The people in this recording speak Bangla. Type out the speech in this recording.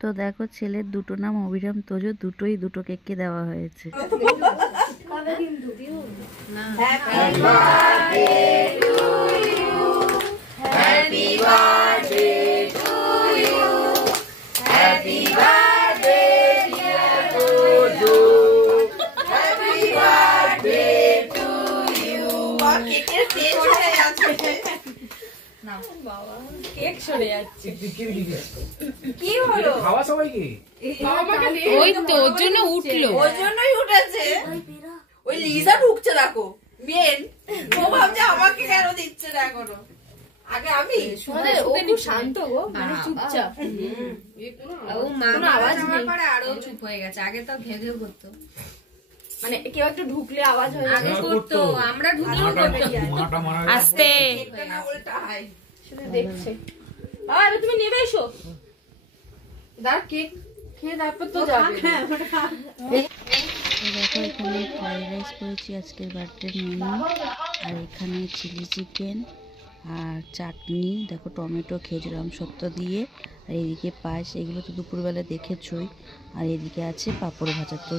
তো দেখো ছেলের দুটো নাম অভিরাম তোজো, দুটোই দুটো কেককে দেওয়া হয়েছে। ওই লিজা ঢুকছে দেখো মেন, ও ভাবছে আমাকে কেন দিচ্ছে না এখনো। আগে আমি ও খুব শান্ত গো, মানে চুপচাপ। ও মা আওয়াজ আমার পরে আরো চুপ হয়ে গেছে, আগে তো ঘেউ ঘেউ করতো, মানে কেউ একটু ঢুকলে আওয়াজ হয়ে আগে করতো, আমরা ঢুকলেও করতো আস্তে উল্টায় শুনে দেখছে। বাবা এবার তুমি নেবে এসো, দাঁড় কেক খেয়ে তারপর তো যাবে। দেখো এখানে ফ্রাইড রাইস করেছি আজকের বার্থডে মেনু, আর এখানে চিলি চিকেন আর চাটনি, দেখো টমেটো খেজুর আমসত্ত্ব দিয়ে, আর এদিকে পায়েস, এগুলো তো দুপুরবেলা দেখেছই, আর এদিকে আছে পাঁপড় ভাজা। তো